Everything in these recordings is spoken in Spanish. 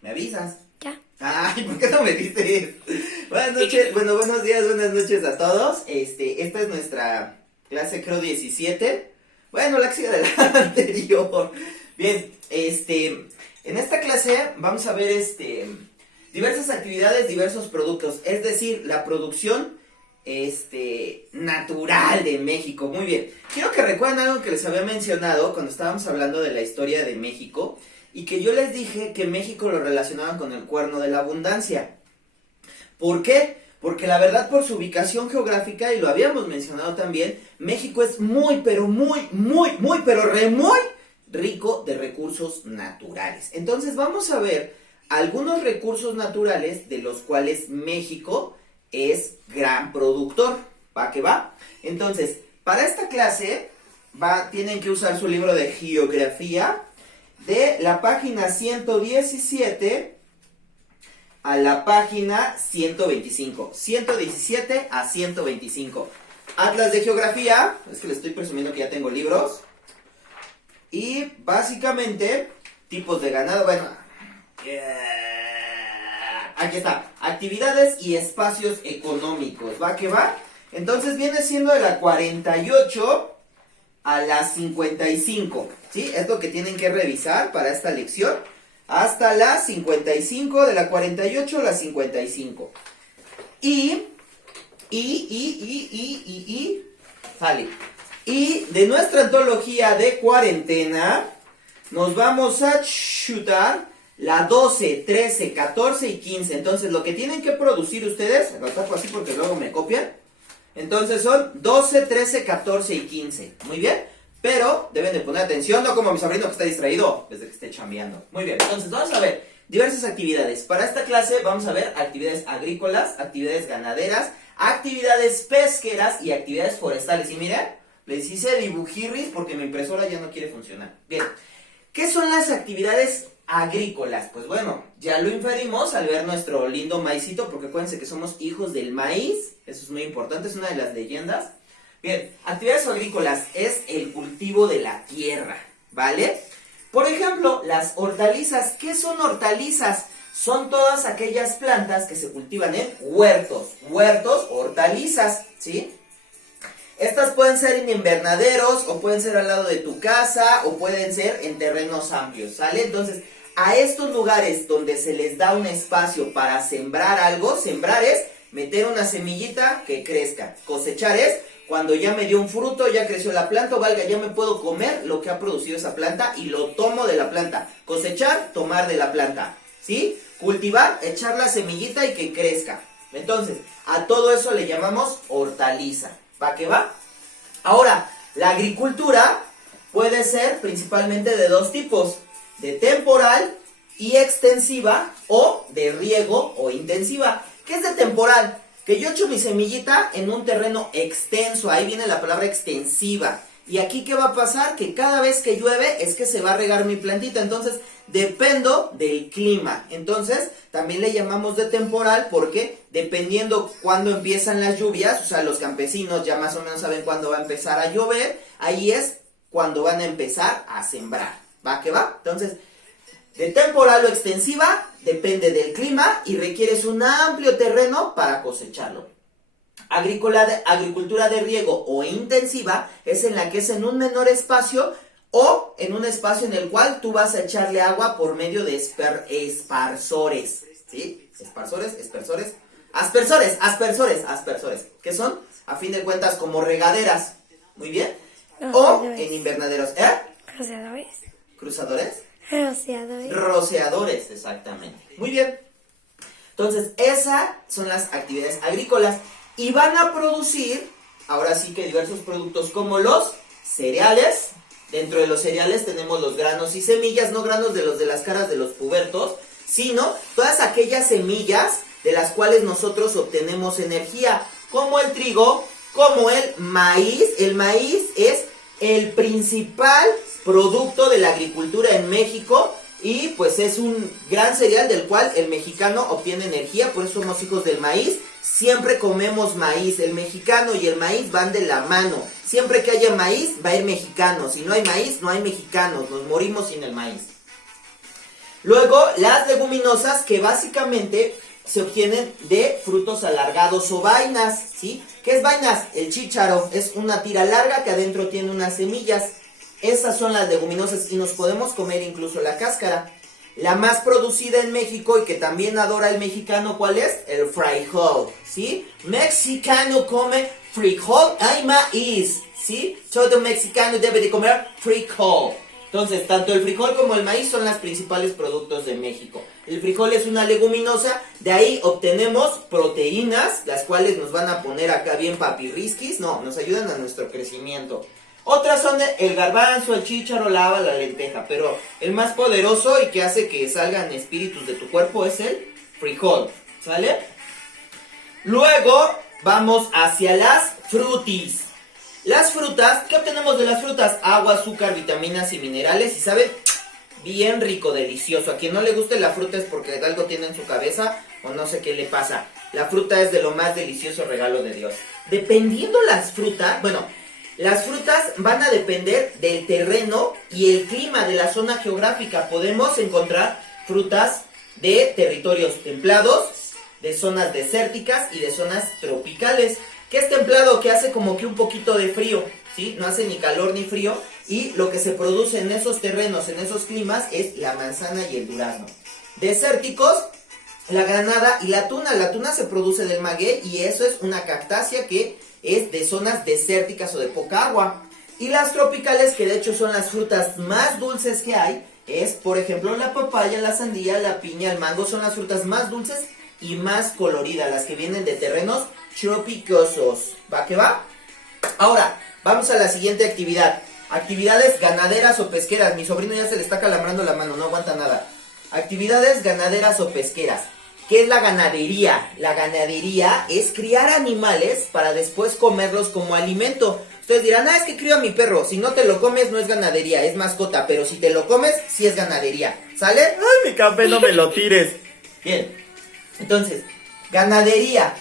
¿Me avisas? Ya. Ay, ¿por qué no me dices? Buenas noches, bueno, buenos días, buenas noches a todos. Esta es nuestra clase, creo, 17. Bueno, la que sigue de la anterior. Bien, en esta clase vamos a ver, diversas actividades, diversos productos. Es decir, la producción, natural de México. Muy bien. Quiero que recuerden algo que les había mencionado cuando estábamos hablando de la historia de México. Y que yo les dije que México lo relacionaban con el cuerno de la abundancia. ¿Por qué? Porque la verdad, por su ubicación geográfica, y lo habíamos mencionado también, México es muy, pero muy rico de recursos naturales. Entonces vamos a ver algunos recursos naturales de los cuales México es gran productor. ¿Va que va? Entonces, para esta clase, tienen que usar su libro de geografía, de la página 117 a la página 125. 117 a 125. Atlas de geografía. Es que les estoy presumiendo que ya tengo libros. Y básicamente, tipos de ganado. Bueno, aquí está. Actividades y espacios económicos. ¿Va que va? Entonces viene siendo de la 48 a las 55, ¿sí? Es lo que tienen que revisar para esta lección. Hasta las 55, de la 48 a las 55. Sale. Y de nuestra antología de cuarentena, nos vamos a chutar la 12, 13, 14 y 15. Entonces, lo que tienen que producir ustedes, lo tapo así porque luego me copian. Entonces son 12, 13, 14 y 15. Muy bien. Pero deben de poner atención, no como mi sobrino que está distraído desde que esté chambeando. Muy bien. Entonces vamos a ver diversas actividades. Para esta clase vamos a ver actividades agrícolas, actividades ganaderas, actividades pesqueras y actividades forestales. Y miren, les hice dibujirris porque mi impresora ya no quiere funcionar. Bien. ¿Qué son las actividades agrícolas? Pues bueno, ya lo inferimos al ver nuestro lindo maicito, porque acuérdense que somos hijos del maíz. Eso es muy importante, es una de las leyendas. Bien, actividades agrícolas es el cultivo de la tierra, ¿vale? Por ejemplo, las hortalizas. ¿Qué son hortalizas? Son todas aquellas plantas que se cultivan en huertos. Huertos, hortalizas, ¿sí? Estas pueden ser en invernaderos, o pueden ser al lado de tu casa, o pueden ser en terrenos amplios, ¿sale? Entonces, a estos lugares donde se les da un espacio para sembrar algo, sembrar es meter una semillita que crezca. Cosechar es cuando ya me dio un fruto, ya creció la planta, o valga, ya me puedo comer lo que ha producido esa planta y lo tomo de la planta. Cosechar, tomar de la planta, ¿sí? Cultivar, echar la semillita y que crezca. Entonces, a todo eso le llamamos hortaliza. ¿Va que va? Ahora, la agricultura puede ser principalmente de dos tipos: de temporal y extensiva, o de riego o intensiva. ¿Qué es de temporal? Que yo echo mi semillita en un terreno extenso, ahí viene la palabra extensiva. Y aquí, ¿qué va a pasar? Que cada vez que llueve es que se va a regar mi plantita, entonces dependo del clima. Entonces, también le llamamos de temporal porque dependiendo cuándo empiezan las lluvias, o sea, los campesinos ya más o menos saben cuándo va a empezar a llover, ahí es cuando van a empezar a sembrar. ¿Va que va? Entonces, de temporal o extensiva, depende del clima y requieres un amplio terreno para cosecharlo. Agricultura de riego o intensiva es en la que es en un menor espacio o en un espacio en el cual tú vas a echarle agua por medio de esparsores. ¿Sí? Aspersores. Que son, a fin de cuentas, como regaderas. Muy bien. O en invernaderos. Rociadores. ¿Cruzadores? Rociadores. Rociadores, exactamente. Muy bien. Entonces, esas son las actividades agrícolas. Y van a producir, ahora sí que diversos productos como los cereales. Dentro de los cereales tenemos los granos y semillas, no granos de los de las caras de los pubertos, sino todas aquellas semillas de las cuales nosotros obtenemos energía, como el trigo, como el maíz. El maíz es el principal producto de la agricultura en México y pues es un gran cereal del cual el mexicano obtiene energía, por eso somos hijos del maíz. Siempre comemos maíz, el mexicano y el maíz van de la mano. Siempre que haya maíz va a ir mexicano, si no hay maíz no hay mexicanos, nos morimos sin el maíz. Luego, las leguminosas, que básicamente se obtienen de frutos alargados o vainas, ¿sí? ¿Qué es vainas? El chícharo es una tira larga que adentro tiene unas semillas. Esas son las leguminosas y nos podemos comer incluso la cáscara. La más producida en México y que también adora el mexicano, ¿cuál es? El frijol, ¿sí? Mexicano come frijol y maíz, ¿sí? Todo mexicano debe de comer frijol. Entonces, tanto el frijol como el maíz son los principales productos de México. El frijol es una leguminosa, de ahí obtenemos proteínas, las cuales nos van a poner acá bien papirrisquis, no, nos ayudan a nuestro crecimiento. Otras son el garbanzo, el chícharo, la haba, la lenteja, pero el más poderoso y que hace que salgan espíritus de tu cuerpo es el frijol, ¿sale? Luego vamos hacia las frutis. Las frutas, ¿qué obtenemos de las frutas? Agua, azúcar, vitaminas y minerales. Y saben, bien rico, delicioso. A quien no le guste la fruta es porque algo tiene en su cabeza o no sé qué le pasa. La fruta es de lo más delicioso regalo de Dios. Dependiendo las frutas, bueno, las frutas van a depender del terreno y el clima de la zona geográfica. Podemos encontrar frutas de territorios templados, de zonas desérticas y de zonas tropicales. ¿Qué es templado? Que hace como que un poquito de frío, ¿sí? No hace ni calor ni frío. Y lo que se produce en esos terrenos, en esos climas, es la manzana y el durazno. Desérticos, la granada y la tuna. La tuna se produce del maguey y eso es una cactácea que es de zonas desérticas o de poca agua. Y las tropicales, que de hecho son las frutas más dulces que hay, es por ejemplo la papaya, la sandía, la piña, el mango. Son las frutas más dulces y más coloridas, las que vienen de terrenos tropicosos. ¿Va que va? Ahora, vamos a la siguiente actividad. Actividades ganaderas o pesqueras. Mi sobrino ya se le está calambrando la mano, no aguanta nada. Actividades ganaderas o pesqueras. ¿Qué es la ganadería? La ganadería es criar animales para después comerlos como alimento. Ustedes dirán, es que crío a mi perro. Si no te lo comes no es ganadería, es mascota. Pero si te lo comes, sí es ganadería. ¿Sale? Ay, mi café, no me lo tires. Bien. Entonces, ganadería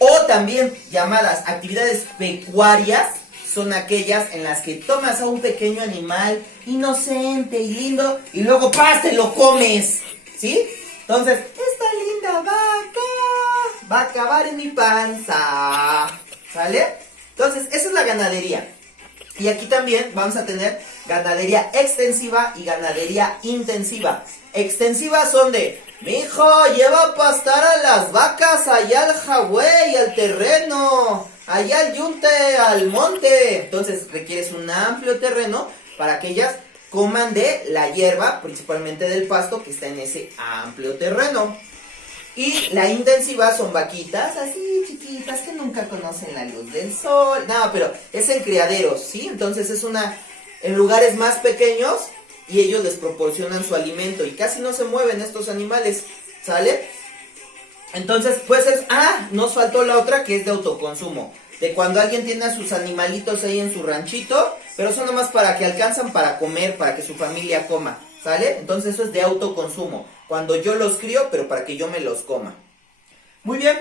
o también llamadas actividades pecuarias son aquellas en las que tomas a un pequeño animal inocente y lindo y luego ¡paz! Te lo comes, ¿sí? Entonces, esta linda vaca va a acabar en mi panza, ¿sale? Entonces, esa es la ganadería. Y aquí también vamos a tener ganadería extensiva y ganadería intensiva. Extensivas son de, mijo, lleva a pastar a las vacas allá al jagüey, al terreno, allá al yunte, al monte. Entonces requieres un amplio terreno para que ellas coman de la hierba, principalmente del pasto que está en ese amplio terreno. Y la intensiva son vaquitas así chiquitas que nunca conocen la luz del sol. No, pero es en criaderos, ¿sí? Entonces es en lugares más pequeños y ellos les proporcionan su alimento y casi no se mueven estos animales, ¿sale? Entonces, pues nos faltó la otra que es de autoconsumo. De cuando alguien tiene a sus animalitos ahí en su ranchito, pero son nomás para que alcanzan para comer, para que su familia coma, ¿sale? Entonces eso es de autoconsumo. Cuando yo los crío, pero para que yo me los coma. Muy bien.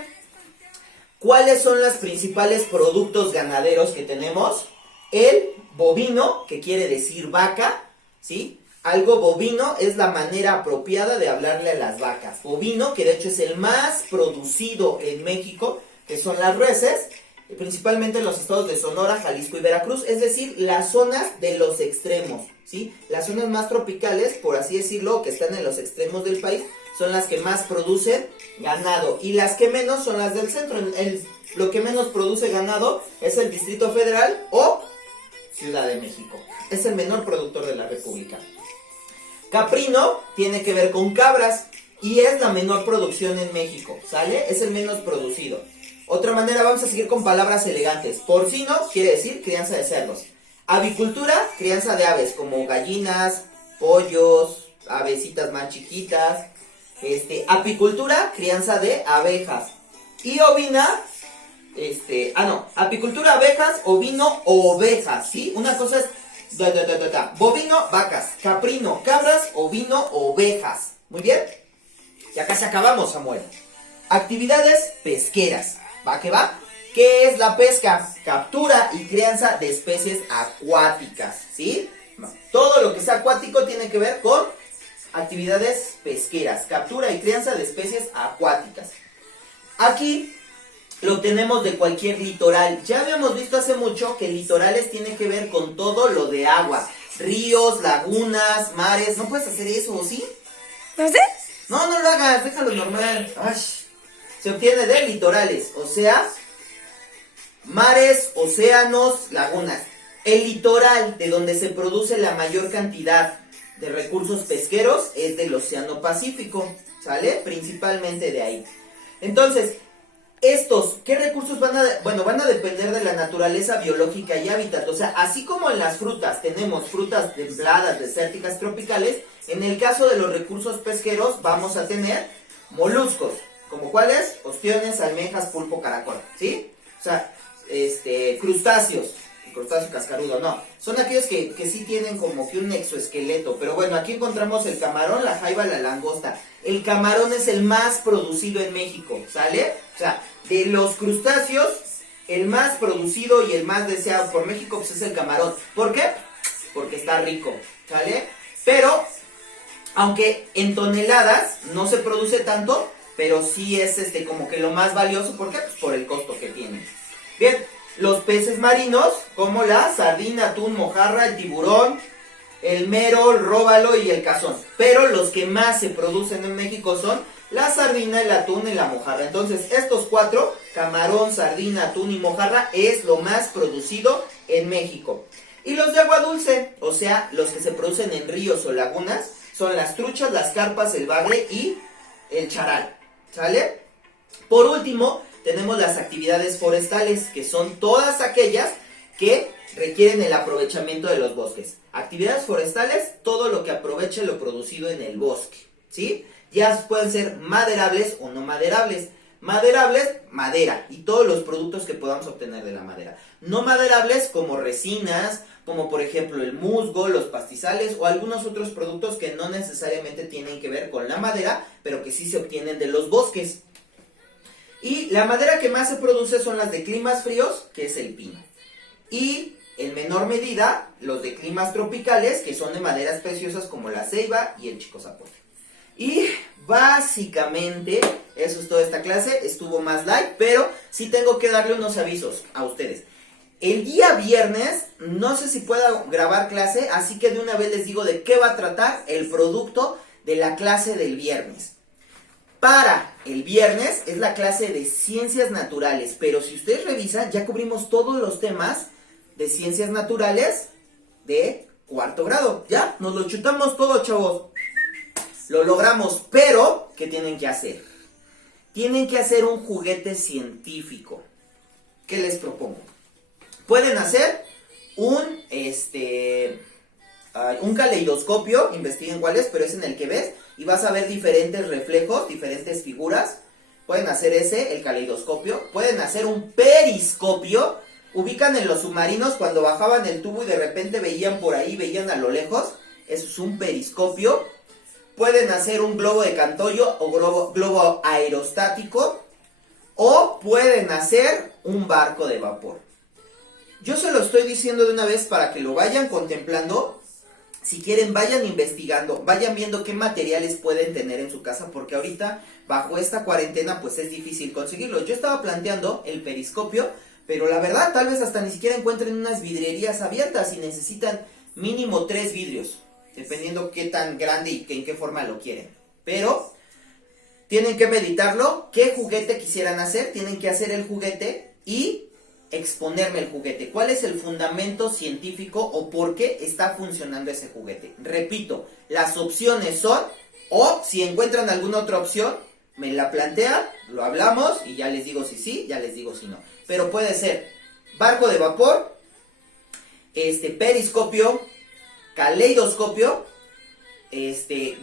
¿Cuáles son los principales productos ganaderos que tenemos? El bovino, que quiere decir vaca, ¿sí? Algo bovino es la manera apropiada de hablarle a las vacas. Bovino, que de hecho es el más producido en México, que son las reses, principalmente en los estados de Sonora, Jalisco y Veracruz, es decir, las zonas de los extremos, ¿sí? Las zonas más tropicales, por así decirlo, que están en los extremos del país, son las que más producen ganado, y las que menos son las del centro. Lo que menos produce ganado es el Distrito Federal o Ciudad de México. Es el menor productor de la República. Caprino tiene que ver con cabras y es la menor producción en México, ¿sale? Es el menos producido. Otra manera, vamos a seguir con palabras elegantes. Porcino quiere decir crianza de cerdos. Avicultura, crianza de aves como gallinas, pollos, avecitas más chiquitas. Apicultura, crianza de abejas. Y ovina, apicultura, abejas, ovino, ovejas, ¿sí? Una cosa es bovino, vacas, caprino, cabras, ovino, ovejas. Muy bien. Y acá se acabamos, Samuel. Actividades pesqueras. ¿Va que va? ¿Qué es la pesca? Captura y crianza de especies acuáticas, ¿sí? Todo lo que sea acuático tiene que ver con actividades pesqueras, captura y crianza de especies acuáticas. Aquí lo obtenemos de cualquier litoral. Ya habíamos visto hace mucho que litorales tiene que ver con todo lo de agua. Ríos, lagunas, mares. ¿No puedes hacer eso, o sí? ¿No sé? No, no lo hagas, déjalo normal. Ay, se obtiene de litorales, o sea, mares, océanos, lagunas. El litoral de donde se produce la mayor cantidad de recursos pesqueros es del Océano Pacífico, ¿sale? Principalmente de ahí. Entonces, ¿qué recursos van a depender de la naturaleza biológica y hábitat? O sea, así como en las frutas tenemos frutas templadas, desérticas, tropicales, en el caso de los recursos pesqueros vamos a tener moluscos, como cuáles, ostiones, almejas, pulpo, caracol, ¿sí? O sea, crustáceos, el crustáceo cascarudo, no, son aquellos que sí tienen como que un exoesqueleto, pero bueno, aquí encontramos el camarón, la jaiba, la langosta. El camarón es el más producido en México, ¿sale? O sea, de los crustáceos, el más producido y el más deseado por México pues es el camarón. ¿Por qué? Porque está rico, ¿sale? Pero, aunque en toneladas no se produce tanto, pero sí es como que lo más valioso. ¿Por qué? Pues por el costo que tiene. Bien, los peces marinos, como la sardina, atún, mojarra, el tiburón, el mero, el róbalo y el cazón. Pero los que más se producen en México son la sardina, el atún y la mojarra. Entonces, estos cuatro, camarón, sardina, atún y mojarra, es lo más producido en México. Y los de agua dulce, o sea, los que se producen en ríos o lagunas, son las truchas, las carpas, el bagre y el charal, ¿sale? Por último, tenemos las actividades forestales, que son todas aquellas que requieren el aprovechamiento de los bosques. Actividades forestales, todo lo que aproveche lo producido en el bosque, ¿sí? Ya pueden ser maderables o no maderables. Maderables, madera y todos los productos que podamos obtener de la madera. No maderables, como resinas, como por ejemplo el musgo, los pastizales o algunos otros productos que no necesariamente tienen que ver con la madera, pero que sí se obtienen de los bosques. Y la madera que más se produce son las de climas fríos, que es el pino. Y en menor medida, los de climas tropicales, que son de maderas preciosas como la ceiba y el chico zapote. Y básicamente, eso es toda esta clase. Estuvo más light, pero sí tengo que darle unos avisos a ustedes. El día viernes, no sé si pueda grabar clase, así que de una vez les digo de qué va a tratar el producto de la clase del viernes. Para el viernes es la clase de ciencias naturales, pero si ustedes revisan, ya cubrimos todos los temas de ciencias naturales de cuarto grado. Ya, nos lo chutamos todo, chavos. Lo logramos, pero ¿qué tienen que hacer? Tienen que hacer un juguete científico. ¿Qué les propongo? Pueden hacer un caleidoscopio, investiguen cuál es, pero es en el que ves y vas a ver diferentes reflejos, diferentes figuras. Pueden hacer el caleidoscopio. Pueden hacer un periscopio. Ubican en los submarinos cuando bajaban el tubo y de repente veían por ahí, veían a lo lejos. Eso es un periscopio. Pueden hacer un globo de Cantoyo o globo aerostático. O pueden hacer un barco de vapor. Yo se lo estoy diciendo de una vez para que lo vayan contemplando. Si quieren, vayan investigando, vayan viendo qué materiales pueden tener en su casa, porque ahorita, bajo esta cuarentena, pues es difícil conseguirlo. Yo estaba planteando el periscopio, pero la verdad, tal vez hasta ni siquiera encuentren unas vidrierías abiertas y necesitan mínimo 3 vidrios, dependiendo qué tan grande y en qué forma lo quieren. Pero tienen que meditarlo, qué juguete quisieran hacer, tienen que hacer el juguete y exponerme el juguete. ¿Cuál es el fundamento científico o por qué está funcionando ese juguete? Repito, las opciones son, o si encuentran alguna otra opción, me la plantean, lo hablamos y ya les digo si sí, ya les digo si no. Pero puede ser barco de vapor, periscopio, caleidoscopio,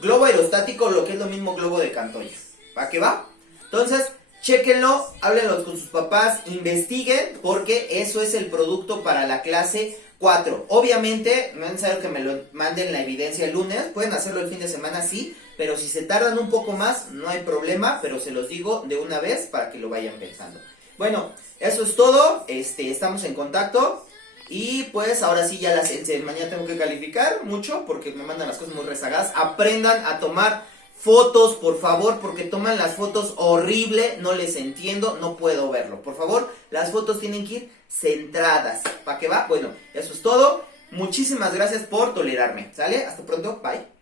globo aerostático, lo que es lo mismo globo de Cantoya. ¿Va que va? Entonces, chéquenlo, háblenlo con sus papás, investiguen, porque eso es el producto para la clase 4. Obviamente, no es necesario que me lo manden la evidencia el lunes, pueden hacerlo el fin de semana, sí, pero si se tardan un poco más, no hay problema, pero se los digo de una vez para que lo vayan pensando. Bueno, eso es todo, estamos en contacto, Y pues ahora sí ya mañana tengo que calificar mucho porque me mandan las cosas muy rezagadas. Aprendan a tomar fotos, por favor, porque toman las fotos horrible, no les entiendo, no puedo verlo. Por favor, las fotos tienen que ir centradas. ¿Para qué va? Bueno, eso es todo. Muchísimas gracias por tolerarme. ¿Sale? Hasta pronto. Bye.